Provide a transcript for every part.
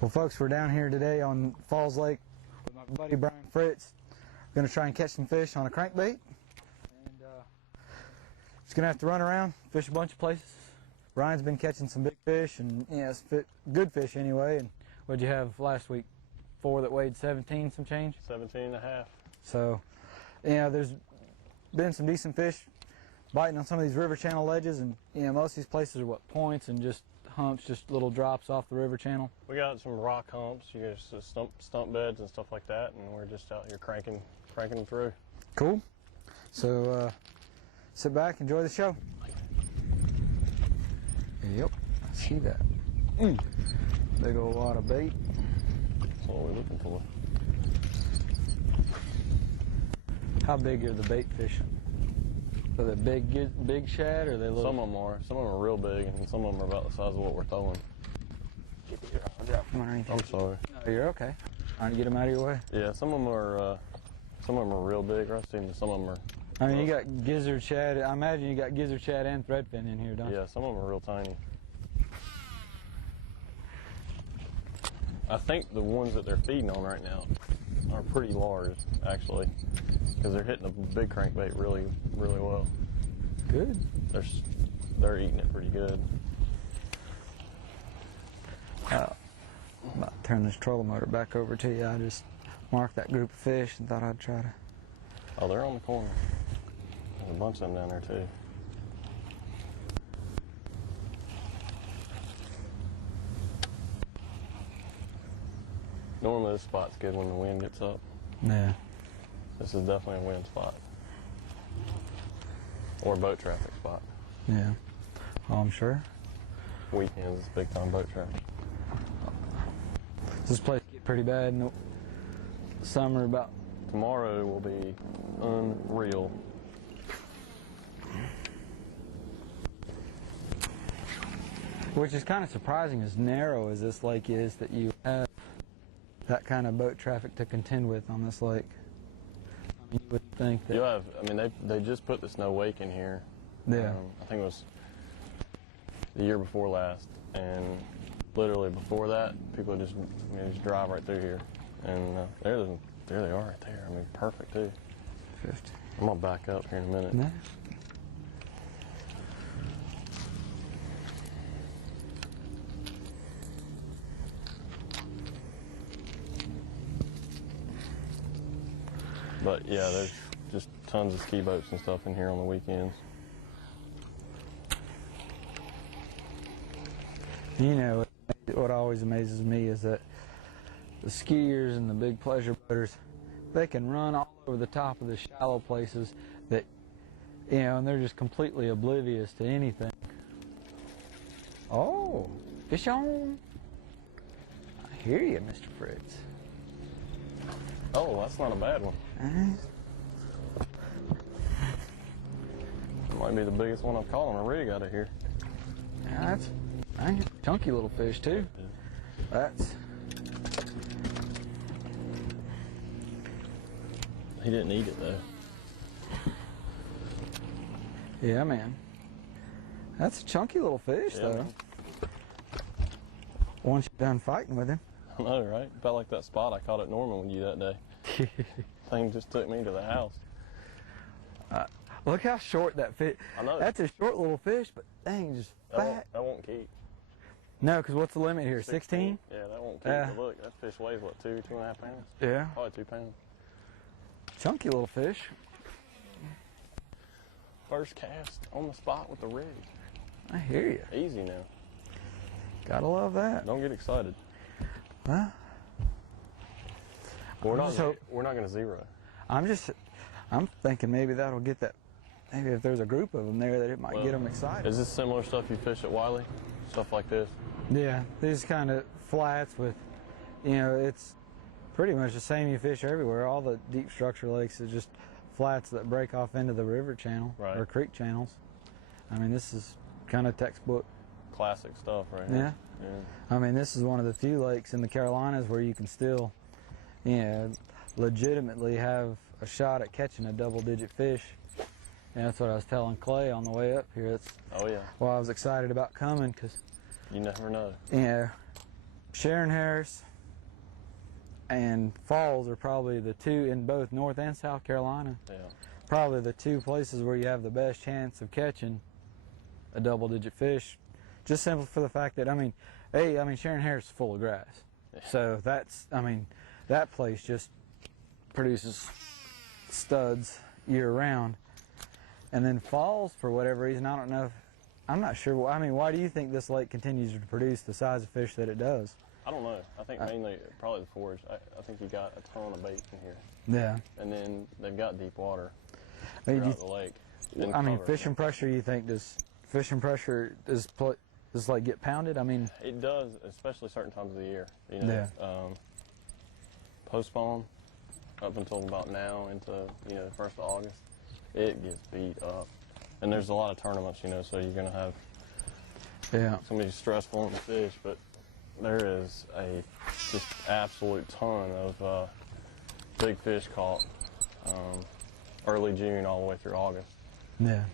Well, folks, we're down here today on Falls Lake with my buddy Brian Fritts. We're going to try and catch some fish on a crankbait. And just going to have to run around, fish a bunch of places. Brian's been catching some big fish, and it's good fish anyway. And what'd you have last week? 4 that weighed 17 some change? 17 and a half. So, there's been some decent fish biting on some of these river channel ledges, and most of these places are what, points and just humps, just little drops off the river channel. We got some rock humps, you guys, stump beds and stuff like that, and we're just out here cranking them through. Cool. So sit back, enjoy the show. Yep, I see that. Big old lot of bait. That's what we're looking for. How big are the bait fish? Are they big shad, or are they little? Some of them are. Some of them are real big, and some of them are about the size of what we're throwing. I'll drop them underneath. I'm sorry. No, you're okay. Trying to get them out of your way. Yeah, some of them are real big, Rusty, and some of them are. I mean, you got gizzard shad. I imagine you got gizzard shad and threadfin in here, don't you? Yeah, some of them are real tiny. I think the ones that they're feeding on right now are pretty large, actually, because they're hitting the big crankbait really, really well. Good. They're eating it pretty good. I'm about to turn this trolling motor back over to you. I just marked that group of fish and thought I'd try to. Oh, they're on the corner. There's a bunch of them down there too. Normally this spot's good when the wind gets up. Yeah. This is definitely a wind spot. Or a boat traffic spot. Yeah. Oh, I'm sure. Weekends, it's big time boat traffic. Does this place get pretty bad in the summer? About tomorrow will be unreal. Which is kind of surprising, as narrow as this lake is, that you have that kind of boat traffic to contend with on this lake. I mean, you would think that. You have, I mean, they just put the snow wake in here. Yeah. I think it was the year before last, and literally before that, people just drive right through here, and there they are right there. I mean, perfect too. 50. I'm gonna back up here in a minute. No. But yeah, there's just tons of ski boats and stuff in here on the weekends. You know, what always amazes me is that the skiers and the big pleasure boaters, they can run all over the top of the shallow places that, and they're just completely oblivious to anything. Oh, fish on. I hear you, Mr. Fritts. Oh, that's not a bad one. It might be the biggest one I've caught on a rig out of here. Yeah, that's a chunky little fish too. That's. He didn't eat it though. Yeah, man. That's a chunky little fish though. Man. Once you're done fighting with him. I know, right? Felt like that spot I caught at Norman with you that day. Thing just took me to the house. Look how short that fish. I know. That's a short little fish, but dang, just fat. That won't keep. No, because what's the limit here? 16? Yeah, that won't keep. But look, that fish weighs what, 2.5 pounds? Yeah. Probably 2 pounds. Chunky little fish. First cast on the spot with the rig. I hear you. Easy now. Gotta love that. Don't get excited. Huh? We're not going to zero. I'm thinking maybe that'll get that. Maybe if there's a group of them there, that it might get them excited. Is this similar stuff you fish at Wylie? Stuff like this? Yeah, these kind of flats with, it's pretty much the same you fish everywhere. All the deep structure lakes is just flats that break off into the river channel or creek channels. I mean, this is kind of textbook. Classic stuff right here. Yeah. I mean, this is one of the few lakes in the Carolinas where you can still, legitimately have a shot at catching a double-digit fish. And that's what I was telling Clay on the way up here. That's oh yeah. why I was excited about coming, because you never know. Sharon Harris and Falls are probably the two in both North and South Carolina. Yeah. Probably the two places where you have the best chance of catching a double-digit fish. Just simply for the fact that, I mean, Sharon Harris is full of grass. Yeah. So that's, I mean, that place just produces studs year-round. And then Falls, for whatever reason, I don't know if, I'm not sure. I mean, why do you think this lake continues to produce the size of fish that it does? I don't know. I think mainly probably the forage. I think you got a ton of bait in here. Yeah. And then they've got deep water I mean, throughout the lake. I mean, fishing pressure, you think, does like get pounded? I mean, it does, especially certain times of the year. You know, post-spawn up until about now into, you know, the 1st of August, it gets beat up. And there's a lot of tournaments, you know, so you're going to have some of these stressful on the fish, but there is a just absolute ton of big fish caught early June all the way through August. Yeah.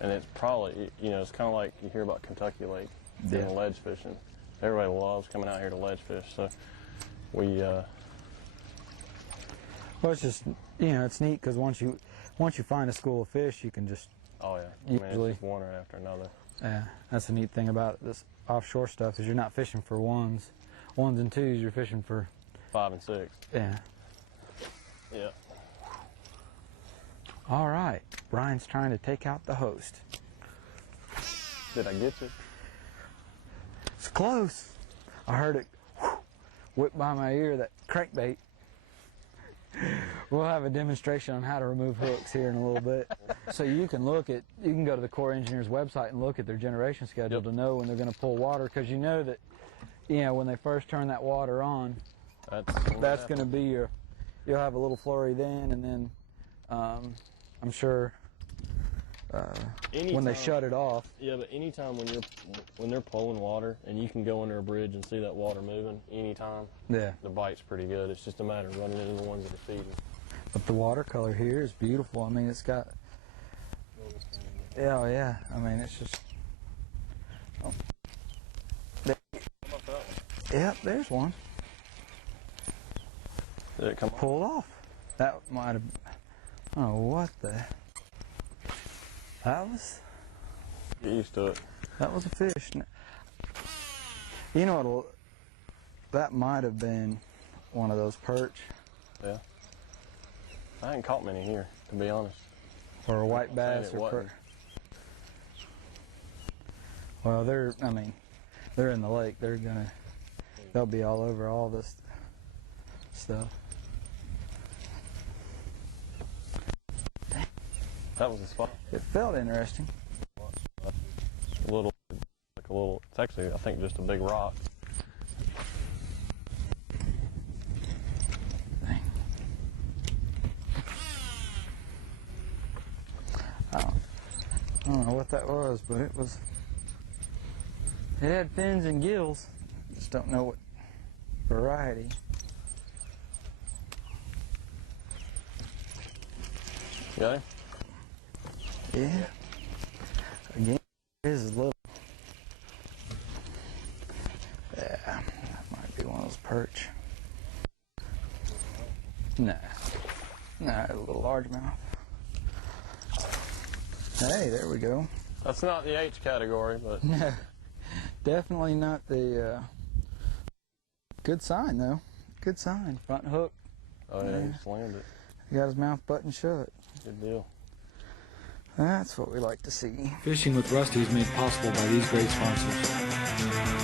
And it's probably, you know, it's kind of like you hear about Kentucky Lake doing ledge fishing. Everybody loves coming out here to ledge fish, so we... Well, it's just, you know, it's neat because once you find a school of fish, you can just... Oh, yeah. I mean, it's just one right after another. Yeah, that's the neat thing about this offshore stuff is you're not fishing for ones and twos, you're fishing for... 5 and 6. Yeah. Yeah. All right, Brian's trying to take out the host. Did I get you? It's close. I heard it whip by my ear, that crankbait. We'll have a demonstration on how to remove hooks here in a little bit. So you can go to the Corps Engineers website and look at their generation schedule to know when they're going to pull water, because you know that, you know, when they first turn that water on, that's going to be you'll have a little flurry then, and then I'm sure when they shut it off. Yeah, but anytime when they're pulling water and you can go under a bridge and see that water moving anytime, the bite's pretty good. It's just a matter of running into the ones that are feeding. But the watercolor here is beautiful. I mean, it's got... Yeah, yeah. I mean, it's just... Oh. How about that one? Yep, there's one. Did it come pulled off? That might have... Oh, what the... That was... Get used to it. That was a fish. You know what? That might have been one of those perch. Yeah. I haven't caught many here, to be honest. Or a white bass or perch. Well, they're in the lake. They'll be all over all this stuff. That was the spot. It felt interesting. It's actually, I think, just a big rock. I don't know what that was, but it had fins and gills. Just don't know what variety. Yeah? Yeah. Again, this is little. Yeah, that might be one of those perch. Nah, a little largemouth. Hey, there we go. That's not the H category, but... No, definitely not the... Good sign, though. Good sign. Front hook. Oh, yeah, he slammed it. He got his mouth buttoned shut. Good deal. That's what we like to see. Fishing with Rusty is made possible by these great sponsors.